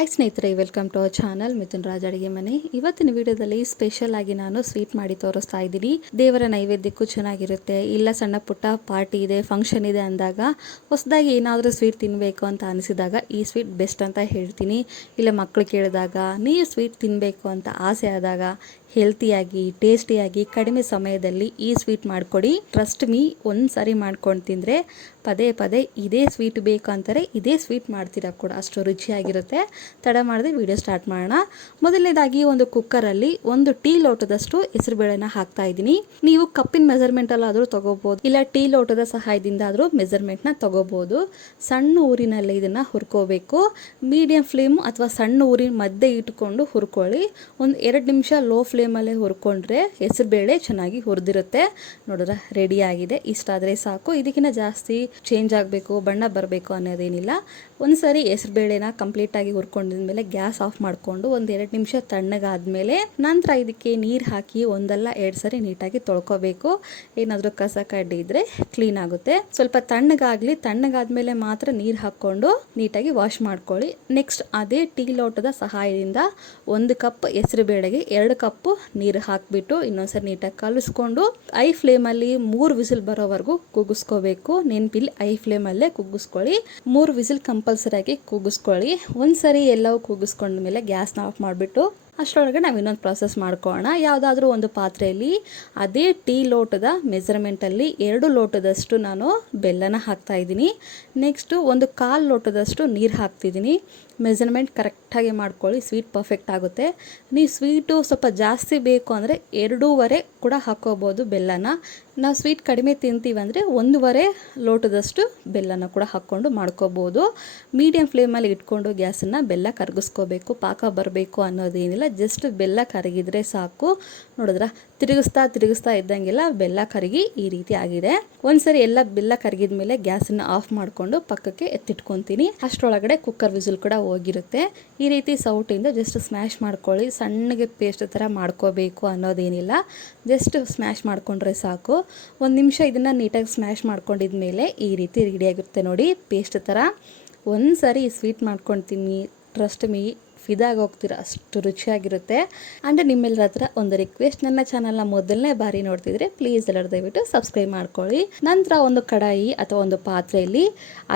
Hi ಸ್ನೇಹಿತರೆ, welcome to our channel Mithun Raj ಅಡುಗೆ ಮನೆ. ಇವತ್ತಿನ ವಿಡಿಯೋದಲ್ಲಿ ಸ್ಪೆಷಲ್ ಆಗಿ ನಾನು ಸ್ವೀಟ್ ಮಾಡಿ ತೋರಿಸ್ತಾ ಇದ್ದೀನಿ. ದೇವರ ನೈವೇದ್ಯಕ್ಕೂ ಚೆನ್ನಾಗಿರುತ್ತೆ. ಇಲ್ಲ, ಸಣ್ಣ ಪುಟ್ಟ ಪಾರ್ಟಿ ಇದೆ ಫಂಕ್ಷನ್ ಇದೆ ಅಂದಾಗ ಹೊಸದಾಗಿ ಏನಾದರೂ ಸ್ವೀಟ್ ತಿನ್ನಬೇಕು ಅಂತ ಅನಿಸಿದಾಗ ಈ ಸ್ವೀಟ್ ಬೆಸ್ಟ್ ಅಂತ ಹೇಳ್ತೀನಿ. ಇಲ್ಲ ಮಕ್ಕಳು ಕೇಳಿದಾಗ ನೀವು ಸ್ವೀಟ್ ತಿನ್ನಬೇಕು ಅಂತ ಆಸೆ ಆದಾಗ ಹೆಲ್ತಿಯಾಗಿ ಟೇಸ್ಟಿಯಾಗಿ ಕಡಿಮೆ ಸಮಯದಲ್ಲಿ ಈ ಸ್ವೀಟ್ ಮಾಡಿಕೊಡಿ. ಟ್ರಸ್ಟ್ ಮೀ ಒಂದು ಸಾರಿ ಮಾಡ್ಕೊಂಡು ತಿಂದರೆ ಪದೇ ಪದೇ ಇದೇ ಸ್ವೀಟ್ ಬೇಕು ಅಂತಾರೆ ಇದೇ ಸ್ವೀಟ್ ಮಾಡ್ತೀರಾ ಕೂಡ. ಅಷ್ಟು ರುಚಿಯಾಗಿರುತ್ತೆ. ತಡ ಮಾಡದೆ ವಿಡಿಯೋ ಸ್ಟಾರ್ಟ್ ಮಾಡೋಣ. ಮೊದಲನೇದಾಗಿ ಒಂದು ಕುಕ್ಕರಲ್ಲಿ ಒಂದು ಟೀ ಲೋಟದಷ್ಟು ಹೆಸರುಬೇಳೆನ ಹಾಕ್ತಾ ಇದ್ದೀನಿ. ನೀವು ಕಪ್ಪಿನ ಮೆಸರ್ಮೆಂಟಲ್ಲಾದರೂ ತೊಗೋಬೋದು, ಇಲ್ಲ ಟೀ ಲೋಟದ ಸಹಾಯದಿಂದ ಆದರೂ ಮೆಸರ್ಮೆಂಟ್ನ ತೊಗೋಬೋದು. ಸಣ್ಣ ಊರಿನಲ್ಲಿ ಇದನ್ನು ಹುರ್ಕೋಬೇಕು. ಮೀಡಿಯಂ ಫ್ಲೇಮ್ ಅಥವಾ ಸಣ್ಣ ಊರಿನ ಮಧ್ಯೆ ಇಟ್ಕೊಂಡು ಹುರ್ಕೊಳ್ಳಿ. ಒಂದು ಎರಡು ನಿಮಿಷ ಲೋ ಫ್ಲೇಮಲ್ಲೇ ಹುರ್ಕೊಂಡ್ರೆ ಹೆಸರುಬೇಳೆ ಚೆನ್ನಾಗಿ ಹುರಿದಿರುತ್ತೆ. ನೋಡಿದ್ರೆ ರೆಡಿ ಆಗಿದೆ. ಇಷ್ಟಾದರೆ ಸಾಕು. ಇದಕ್ಕಿಂತ ಜಾಸ್ತಿ ಚೇಂಜ್ ಆಗಬೇಕು, ಬಣ್ಣ ಬರಬೇಕು ಅನ್ನೋದೇನಿಲ್ಲ. ಒಂದು ಸರಿ ಹೆಸರುಬೇಳೆನ ಕಂಪ್ಲೀಟಾಗಿ ಹುರ್ಕೊಂಡಿದ್ಮೇಲೆ ಗ್ಯಾಸ್ ಆಫ್ ಮಾಡಿಕೊಂಡು ಒಂದು ಎರಡು ನಿಮಿಷ ತಣ್ಣಗಾದ್ಮೇಲೆ ನಂತರ ಇದಕ್ಕೆ ನೀರು ಹಾಕಿ ಒಂದಲ್ಲ ಎರಡು ಸರಿ ನೀಟಾಗಿ ತೊಳ್ಕೊಬೇಕು. ಏನಾದರೂ ಕಸ ಕಡ್ಡಿ ಇದ್ದರೆ ಕ್ಲೀನ್ ಆಗುತ್ತೆ. ಸ್ವಲ್ಪ ತಣ್ಣಗಾಗಲಿ, ತಣ್ಣಗಾದ್ಮೇಲೆ ಮಾತ್ರ ನೀರು ಹಾಕ್ಕೊಂಡು ನೀಟಾಗಿ ವಾಶ್ ಮಾಡ್ಕೊಳ್ಳಿ. ನೆಕ್ಸ್ಟ್ ಅದೇ ಟೀ ಲೋಟದ ಸಹಾಯದಿಂದ ಒಂದು ಕಪ್ ಹೆಸರು ಬೇಳೆಗೆ ಎರಡು ಕಪ್ಪು ನೀರು ಹಾಕಿಬಿಟ್ಟು ಇನ್ನೊಂದ್ಸರಿ ನೀಟಾಗಿ ಕಲಿಸ್ಕೊಂಡು ಐ ಫ್ಲೇಮಲ್ಲಿ ಮೂರು ವಿಸಿಲ್ ಬರೋವರೆಗೂ ಕುಗ್ಗಿಸ್ಕೋಬೇಕು. ನೆನಪಿಲ್ಲಿ ಐ ಫ್ಲೇಮಲ್ಲೇ ಕುಗ್ಗಿಸ್ಕೊಳ್ಳಿ. ಮೂರು ವಿಸಿಲ್ ಕಂಪಲ್ಸರಿಯಾಗಿ ಕೂಗಿಸ್ಕೊಳ್ಳಿ. ಒಂದ್ಸರಿ ಎಲ್ಲವೂ ಕೂಗಿಸ್ಕೊಂಡ್ಮೇಲೆ ಗ್ಯಾಸ್ನ ಆಫ್ ಮಾಡಿಬಿಟ್ಟು ಅಷ್ಟರೊಳಗೆ ನಾವು ಇನ್ನೊಂದು ಪ್ರಾಸೆಸ್ ಮಾಡ್ಕೊಳ್ಳೋಣ ಯಾವುದಾದ್ರೂ ಒಂದು ಪಾತ್ರೆಯಲ್ಲಿ ಅದೇ ಟೀ ಲೋಟದ ಮೆಜರ್ಮೆಂಟಲ್ಲಿ ಎರಡು ಲೋಟದಷ್ಟು ನಾನು ಬೆಲ್ಲನ ಹಾಕ್ತಾ ಇದ್ದೀನಿ. ನೆಕ್ಸ್ಟು ಒಂದು ಕಾಲು ಲೋಟದಷ್ಟು ನೀರು ಹಾಕ್ತಿದ್ದೀನಿ. ಮೆಜರ್ಮೆಂಟ್ ಕರೆಕ್ಟಾಗಿ ಮಾಡ್ಕೊಳ್ಳಿ ಸ್ವೀಟ್ ಪರ್ಫೆಕ್ಟ್ ಆಗುತ್ತೆ. ನೀವು ಸ್ವೀಟು ಸ್ವಲ್ಪ ಜಾಸ್ತಿ ಬೇಕು ಅಂದರೆ ಎರಡೂವರೆ ಕೂಡ ಹಾಕ್ಕೋಬೋದು ಬೆಲ್ಲನ. ನಾವು ಸ್ವೀಟ್ ಕಡಿಮೆ ತಿಂತೀವಿ ಅಂದರೆ ಒಂದೂವರೆ ಲೋಟದಷ್ಟು ಬೆಲ್ಲನ ಕೂಡ ಹಾಕ್ಕೊಂಡು ಮಾಡ್ಕೋಬೋದು. ಮೀಡಿಯಮ್ ಫ್ಲೇಮಲ್ಲಿ ಇಟ್ಕೊಂಡು ಗ್ಯಾಸನ್ನು ಬೆಲ್ಲ ಕರಗಿಸ್ಕೋಬೇಕು, ಪಾಕ ಬರಬೇಕು ಅನ್ನೋದೇನಿಲ್ಲ. ಜಸ್ಟ್ ಬೆಲ್ಲ ಕರಗಿದ್ರೆ ಸಾಕು. ನೋಡಿದ್ರ? ತಿರುಗಿಸ್ತಾ ತಿರುಗಿಸ್ತಾ ಇದ್ದಂಗೆಲ್ಲ ಬೆಲ್ಲ ಕರಗಿ ಈ ರೀತಿ ಆಗಿದೆ. ಒಂದ್ಸರಿ ಎಲ್ಲ ಬೆಲ್ಲ ಕರಗಿದ ಮೇಲೆ ಗ್ಯಾಸನ್ನು ಆಫ್ ಮಾಡಿಕೊಂಡು ಪಕ್ಕಕ್ಕೆ ಎತ್ತಿಟ್ಕೊತೀನಿ. ಅಷ್ಟರೊಳಗಡೆ ಕುಕ್ಕರ್ ವಿಸಿಲ್ ಕೂಡ ಹೋಗಿರುತ್ತೆ. ಈ ರೀತಿ ಸೌಟಿಂದ ಜಸ್ಟ್ ಸ್ಮ್ಯಾಶ್ ಮಾಡ್ಕೊಳ್ಳಿ. ಸಣ್ಣಗೆ ಪೇಸ್ಟ್ ಥರ ಮಾಡ್ಕೋಬೇಕು ಅನ್ನೋದೇನಿಲ್ಲ. ಜಸ್ಟ್ ಸ್ಮ್ಯಾಶ್ ಮಾಡಿಕೊಂಡ್ರೆ ಸಾಕು. ಒಂದು ನಿಮಿಷ ಇದನ್ನು ನೀಟಾಗಿ ಸ್ಮ್ಯಾಶ್ ಮಾಡ್ಕೊಂಡಿದ್ಮೇಲೆ ಈ ರೀತಿ ರೆಡಿಯಾಗಿರುತ್ತೆ ನೋಡಿ ಪೇಸ್ಟ್ ಥರ. ಒಂದು ಸಾರಿ ಸ್ವೀಟ್ ಮಾಡ್ಕೊಳ್ತೀನಿ ಟ್ರಸ್ಟ್ ಮೀ ಫಿದಾಗಿ ಹೋಗ್ತೀರ, ಅಷ್ಟು ರುಚಿಯಾಗಿರುತ್ತೆ. ಆ್ಯಂಡ್ ನಿಮ್ಮೆಲ್ಲರ ಹತ್ರ ಒಂದು ರಿಕ್ವೆಸ್ಟ್ ನನ್ನ ಚಾನಲ್ನ ಮೊದಲನೇ ಬಾರಿ ನೋಡ್ತಿದ್ರೆ ಪ್ಲೀಸ್ ಎಲ್ಲರೂ ದಯವಿಟ್ಟು ಸಬ್ಸ್ಕ್ರೈಬ್ ಮಾಡ್ಕೊಳ್ಳಿ. ನಂತರ ಒಂದು ಕಡಾಯಿ ಅಥವಾ ಒಂದು ಪಾತ್ರೆಯಲ್ಲಿ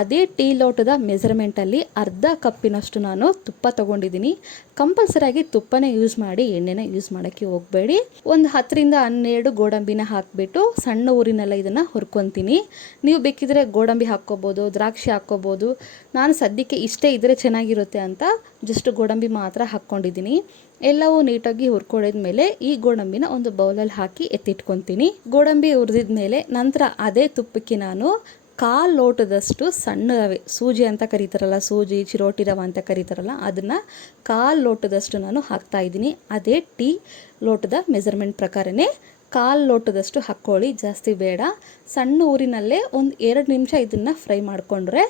ಅದೇ ಟೀ ಲೋಟದ ಮೆಜರ್ಮೆಂಟಲ್ಲಿ ಅರ್ಧ ಕಪ್ಪಿನಷ್ಟು ನಾನು ತುಪ್ಪ ತೊಗೊಂಡಿದ್ದೀನಿ. ಕಂಪಲ್ಸರಿಯಾಗಿ ತುಪ್ಪನೇ ಯೂಸ್ ಮಾಡಿ, ಎಣ್ಣೆನ ಯೂಸ್ ಮಾಡೋಕ್ಕೆ ಹೋಗಬೇಡಿ. ಒಂದು ಹತ್ತರಿಂದ ಹನ್ನೆರಡು ಗೋಡಂಬಿನ ಹಾಕಿಬಿಟ್ಟು ಸಣ್ಣ ಊರಿನೆಲ್ಲ ಇದನ್ನು ಹುರ್ಕೊತೀನಿ. ನೀವು ಬೇಕಿದ್ರೆ ಗೋಡಂಬಿ ಹಾಕ್ಕೋಬೋದು, ದ್ರಾಕ್ಷಿ ಹಾಕ್ಕೋಬೋದು. ನಾನು ಸದ್ಯಕ್ಕೆ ಇಷ್ಟೇ ಇದ್ದರೆ ಚೆನ್ನಾಗಿರುತ್ತೆ ಅಂತ ಜಸ್ಟ್ ಗೋಡಂಬಿ ಮಾತ್ರ ಹಾಕ್ಕೊಂಡಿದ್ದೀನಿ. ಎಲ್ಲವೂ ನೀಟಾಗಿ ಹುರ್ಕೊಂಡಿದ ಮೇಲೆ ಈ ಗೋಡಂಬಿನ ಒಂದು ಬೌಲಲ್ಲಿ ಹಾಕಿ ಎತ್ತಿಟ್ಕೊತೀನಿ. ಗೋಡಂಬಿ ಹುರಿದಿದ ಮೇಲೆ ನಂತರ ಅದೇ ತುಪ್ಪಕ್ಕೆ ನಾನು ಕಾಲು ಲೋಟದಷ್ಟು ಸಣ್ಣ ರವೆ ಸೂಜಿ ಅಂತ ಕರೀತಾರಲ್ಲ, ಸೂಜಿ, ಚಿರೋಟಿ ರವೆ ಅಂತ ಕರೀತಾರಲ್ಲ, ಅದನ್ನು ಕಾಲು ಲೋಟದಷ್ಟು ನಾನು ಹಾಕ್ತಾ ಇದ್ದೀನಿ. ಅದೇ ಟೀ ಲೋಟದ ಮೆಜರ್ಮೆಂಟ್ ಪ್ರಕಾರನೇ ಕಾಲು ಲೋಟದಷ್ಟು ಹಾಕ್ಕೊಳ್ಳಿ, ಜಾಸ್ತಿ ಬೇಡ. ಸಣ್ಣ ಊರಿನಲ್ಲೇ ಒಂದು ಎರಡು ನಿಮಿಷ ಇದನ್ನು ಫ್ರೈ ಮಾಡಿಕೊಂಡ್ರೆ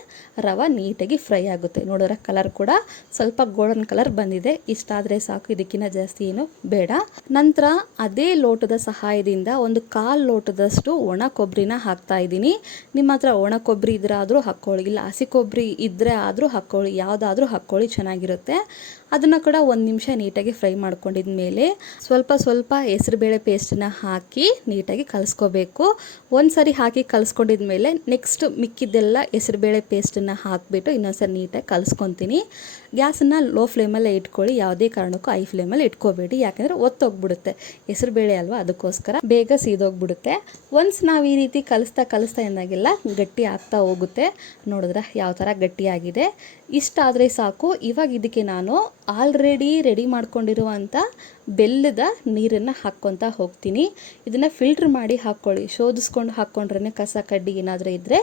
ರವೆ ನೀಟಾಗಿ ಫ್ರೈ ಆಗುತ್ತೆ. ನೋಡಿದ್ರೆ ಕಲರ್ ಕೂಡ ಸ್ವಲ್ಪ ಗೋಲ್ಡನ್ ಕಲರ್ ಬಂದಿದೆ. ಇಷ್ಟಾದರೆ ಸಾಕು ಇದಕ್ಕಿಂತ ಜಾಸ್ತಿ ಏನು ಬೇಡ. ನಂತರ ಅದೇ ಲೋಟದ ಸಹಾಯದಿಂದ ಒಂದು ಕಾಲು ಲೋಟದಷ್ಟು ಒಣ ಕೊಬ್ಬರಿನ ಹಾಕ್ತಾ ಇದ್ದೀನಿ. ನಿಮ್ಮ ಹತ್ರ ಒಣ ಕೊಬ್ಬರಿ ಇದ್ರೆ ಆದರೂ ಹಾಕ್ಕೊಳ್ಳಿ, ಇಲ್ಲ ಹಸಿ ಕೊಬ್ಬರಿ ಇದ್ದರೆ ಆದರೂ ಹಾಕ್ಕೊಳ್ಳಿ, ಯಾವುದಾದ್ರೂ ಹಾಕ್ಕೊಳ್ಳಿ, ಚೆನ್ನಾಗಿರುತ್ತೆ. ಅದನ್ನು ಕೂಡ ಒಂದು ನಿಮಿಷ ನೀಟಾಗಿ ಫ್ರೈ ಮಾಡ್ಕೊಂಡಿದ ಮೇಲೆ ಸ್ವಲ್ಪ ಸ್ವಲ್ಪ ಹೆಸರುಬೇಳೆ ಪೇಸ್ಟನ್ನ ಹಾಕಿ ನೀಟಾಗಿ ಕಲಿಸ್ಕೋಬೇಕು. ಒಂದು ಸರಿ ಹಾಕಿ ಕಲಿಸ್ಕೊಂಡಿದ ಮೇಲೆ ನೆಕ್ಸ್ಟ್ ಮಿಕ್ಕಿದ್ದೆಲ್ಲ ಹೆಸರುಬೇಳೆ ಪೇಸ್ಟನ್ನು ಹಾಕಿಬಿಟ್ಟು ಇನ್ನೊಂದ್ಸರಿ ನೀಟಾಗಿ ಕಲಿಸ್ಕೊತೀನಿ. ಗ್ಯಾಸನ್ನು ಲೋ ಫ್ಲೇಮಲ್ಲೇ ಇಟ್ಕೊಳ್ಳಿ, ಯಾವುದೇ ಕಾರಣಕ್ಕೂ ಐ ಫ್ಲೇಮಲ್ಲಿ ಇಟ್ಕೋಬೇಡಿ. ಯಾಕೆಂದರೆ ಒತ್ತೋಗ್ಬಿಡುತ್ತೆ. ಹೆಸರುಬೇಳೆ ಅಲ್ವಾ, ಅದಕ್ಕೋಸ್ಕರ ಬೇಗ ಸೀದೋಗ್ಬಿಡುತ್ತೆ. ಒನ್ಸ್ ನಾವು ಈ ರೀತಿ ಕಲಿಸ್ತಾ ಕಲಿಸ್ತಾ ಎಂದಾಗೆಲ್ಲ ಗಟ್ಟಿ ಆಗ್ತಾ ಹೋಗುತ್ತೆ. ನೋಡಿದ್ರೆ ಯಾವ ಥರ ಗಟ್ಟಿಯಾಗಿದೆ. ಇಷ್ಟಾದರೆ ಸಾಕು. ಇವಾಗ ಇದಕ್ಕೆ ನಾನು ಆಲ್ರೆಡಿ ರೆಡಿ ಮಾಡ್ಕೊಂಡಿರುವಂಥ ಬೆಲ್ಲದ ನೀರನ್ನು ಹಾಕ್ಕೊತಾ ಹೋಗ್ತೀನಿ. ಇದನ್ನು ಫಿಲ್ಟ್ರ್ ಮಾಡಿ ಹಾಕ್ಕೊಳ್ಳಿ. ಶೋಧಿಸ್ಕೊಂಡು ಹಾಕ್ಕೊಂಡ್ರೆ ಕಸ ಕಡ್ಡಿ ಏನಾದರೂ ಇದ್ದರೆ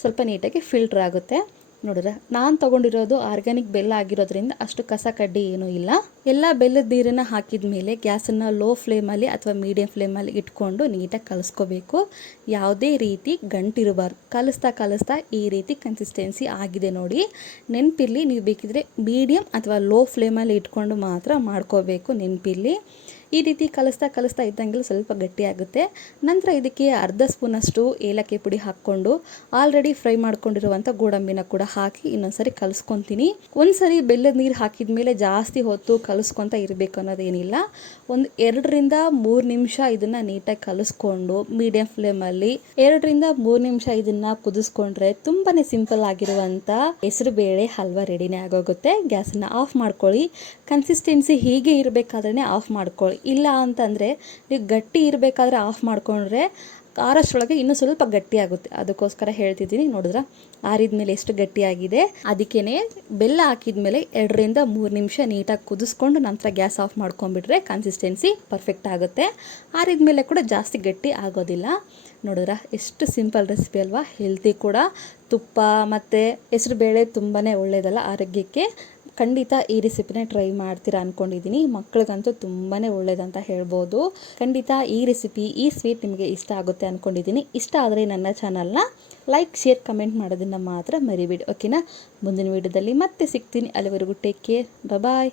ಸ್ವಲ್ಪ ನೀಟಾಗಿ ಫಿಲ್ಟ್ರ್ ಆಗುತ್ತೆ. ನೋಡಿದ್ರೆ ನಾನು ತೊಗೊಂಡಿರೋದು ಆರ್ಗ್ಯಾನಿಕ್ ಬೆಲ್ಲ ಆಗಿರೋದ್ರಿಂದ ಅಷ್ಟು ಕಸ ಕಡ್ಡಿ ಏನೂ ಇಲ್ಲ. ಎಲ್ಲ ಬೆಲ್ಲದ ನೀರನ್ನು ಹಾಕಿದ ಮೇಲೆ ಗ್ಯಾಸನ್ನು ಲೋ ಫ್ಲೇಮಲ್ಲಿ ಅಥವಾ ಮೀಡಿಯಂ ಫ್ಲೇಮಲ್ಲಿ ಇಟ್ಕೊಂಡು ನೀಟಾಗಿ ಕಲಿಸ್ಕೋಬೇಕು. ಯಾವುದೇ ರೀತಿ ಗಂಟಿರಬಾರ್ದು ಕಲಿಸ್ತಾ ಕಲಿಸ್ತಾ ಈ ರೀತಿ ಕನ್ಸಿಸ್ಟೆನ್ಸಿ ಆಗಿದೆ ನೋಡಿ. ನೆನಪಿರಲಿ, ನೀವು ಬೇಕಿದ್ರೆ ಮೀಡಿಯಂ ಅಥವಾ ಲೋ ಫ್ಲೇಮಲ್ಲಿ ಇಟ್ಕೊಂಡು ಮಾತ್ರ ಮಾಡ್ಕೋಬೇಕು ನೆನಪಿರಲಿ. ಈ ರೀತಿ ಕಲಿಸ್ತಾ ಕಲಿಸ್ತಾ ಇದ್ದಂಗೆಲ್ಲ ಸ್ವಲ್ಪ ಗಟ್ಟಿಯಾಗುತ್ತೆ. ನಂತರ ಇದಕ್ಕೆ ಅರ್ಧ ಸ್ಪೂನಷ್ಟು ಏಲಕ್ಕಿ ಪುಡಿ ಹಾಕ್ಕೊಂಡು ಆಲ್ರೆಡಿ ಫ್ರೈ ಮಾಡ್ಕೊಂಡಿರುವಂಥ ಗೋಡಂಬಿನ ಕೂಡ ಹಾಕಿ ಇನ್ನೊಂದ್ಸರಿ ಕಲಿಸ್ಕೊತೀನಿ. ಒಂದ್ಸರಿ ಬೆಲ್ಲದ ನೀರು ಹಾಕಿದ ಮೇಲೆ ಜಾಸ್ತಿ ಹೊತ್ತು ಕಲಿಸ್ಕೊತ ಇರಬೇಕು ಅನ್ನೋದೇನಿಲ್ಲ. ಒಂದು ಎರಡರಿಂದ ಮೂರು ನಿಮಿಷ ಇದನ್ನು ನೀಟಾಗಿ ಕಲಿಸ್ಕೊಂಡು ಮೀಡಿಯಂ ಫ್ಲೇಮಲ್ಲಿ ಎರಡರಿಂದ ಮೂರು ನಿಮಿಷ ಇದನ್ನು ಕುದಿಸ್ಕೊಂಡ್ರೆ ತುಂಬಾ ಸಿಂಪಲ್ ಆಗಿರುವಂಥ ಹೆಸರುಬೇಳೆ ಹಲ್ವಾ ರೆಡಿನೇ ಆಗೋಗುತ್ತೆ. ಗ್ಯಾಸನ್ನು ಆಫ್ ಮಾಡ್ಕೊಳ್ಳಿ. ಕನ್ಸಿಸ್ಟೆನ್ಸಿ ಹೀಗೆ ಇರಬೇಕಾದ್ರೆ ಆಫ್ ಮಾಡ್ಕೊಳ್ಳಿ. ಇಲ್ಲ ಅಂತಂದರೆ ನೀವು ಗಟ್ಟಿ ಇರಬೇಕಾದ್ರೆ ಆಫ್ ಮಾಡ್ಕೊಂಡ್ರೆ ಆರಷ್ಟರೊಳಗೆ ಇನ್ನೂ ಸ್ವಲ್ಪ ಗಟ್ಟಿ ಆಗುತ್ತೆ ಅದಕ್ಕೋಸ್ಕರ ಹೇಳ್ತಿದ್ದೀನಿ, ನೋಡಿದ್ರ? ಆರಿದ ಮೇಲೆ ಎಷ್ಟು ಗಟ್ಟಿಯಾಗಿದೆ? ಅದಕ್ಕೇ ಬೆಲ್ಲ ಹಾಕಿದ ಮೇಲೆ ಎರಡರಿಂದ ಮೂರು ನಿಮಿಷ ನೀಟಾಗಿ ಕುದಿಸ್ಕೊಂಡು ನಂತರ ಗ್ಯಾಸ್ ಆಫ್ ಮಾಡ್ಕೊಂಡ್ಬಿಟ್ರೆ ಕನ್ಸಿಸ್ಟೆನ್ಸಿ ಪರ್ಫೆಕ್ಟ್ ಆಗುತ್ತೆ. ಆರಿದ ಮೇಲೆ ಕೂಡ ಜಾಸ್ತಿ ಗಟ್ಟಿ ಆಗೋದಿಲ್ಲ. ನೋಡಿದ್ರ? ಎಷ್ಟು ಸಿಂಪಲ್ ರೆಸಿಪಿ ಅಲ್ವಾ? ಹೆಲ್ತಿ ಕೂಡ. ತುಪ್ಪ ಮತ್ತು ಹೆಸರುಬೇಳೆ ತುಂಬಾ ಒಳ್ಳೆಯದಲ್ಲ ಆರೋಗ್ಯಕ್ಕೆ. ಖಂಡಿತ ಈ ರೆಸಿಪಿನ ಟ್ರೈ ಮಾಡ್ತೀರಾ ಅಂದ್ಕೊಂಡಿದ್ದೀನಿ ಮಕ್ಕಳಿಗಂತೂ ತುಂಬಾ ಒಳ್ಳೇದಂತ ಹೇಳ್ಬೋದು. ಖಂಡಿತ ಈ ರೆಸಿಪಿ, ಈ ಸ್ವೀಟ್ ನಿಮಗೆ ಇಷ್ಟ ಆಗುತ್ತೆ ಅಂದ್ಕೊಂಡಿದ್ದೀನಿ ಇಷ್ಟ ಆದರೆ ನನ್ನ ಚಾನಲ್ನ ಲೈಕ್, ಶೇರ್, ಕಮೆಂಟ್ ಮಾಡೋದನ್ನು ಮಾತ್ರ ಮರಿಬೇಡಿ. ಓಕೆನಾ? ಮುಂದಿನ ವೀಡಿಯೋದಲ್ಲಿ ಮತ್ತೆ ಸಿಗ್ತೀನಿ. ಅಲ್ಲಿವರೆಗೂ ಟೇಕ್ ಕೇರ್. ಬಾಯ್